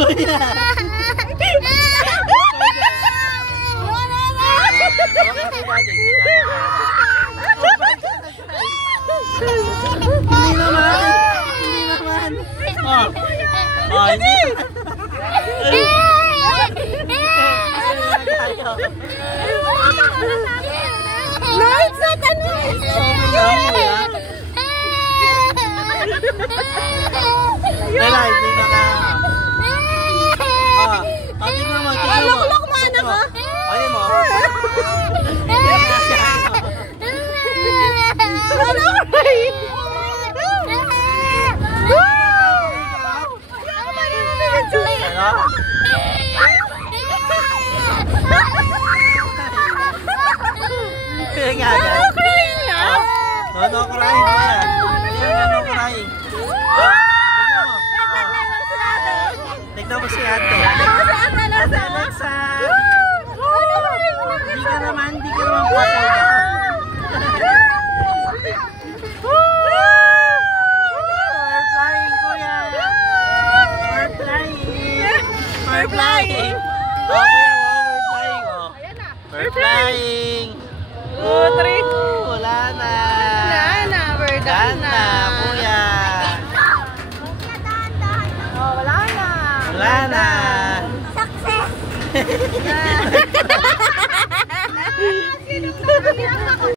Kuya! Hindi naman! Hindi naman! Oh! Oh, hindi! No, it's not a noise! Ela, hindi na ka! Oh! Tingnan mo! Tingnan mo! Lok-lok mo, anak ko! Ayun mo! Kaya nga agad. No crying na? No crying mo yan. No crying. Tignan mo si ate. Ate Alexa. Hindi ka naman patay ka. We're flying, kuya. We're flying. We're flying. Okay, we're flying. We're flying. 2, 3. Wala na. We're done na. Kuya. Oh, wala na. Wala na. Success!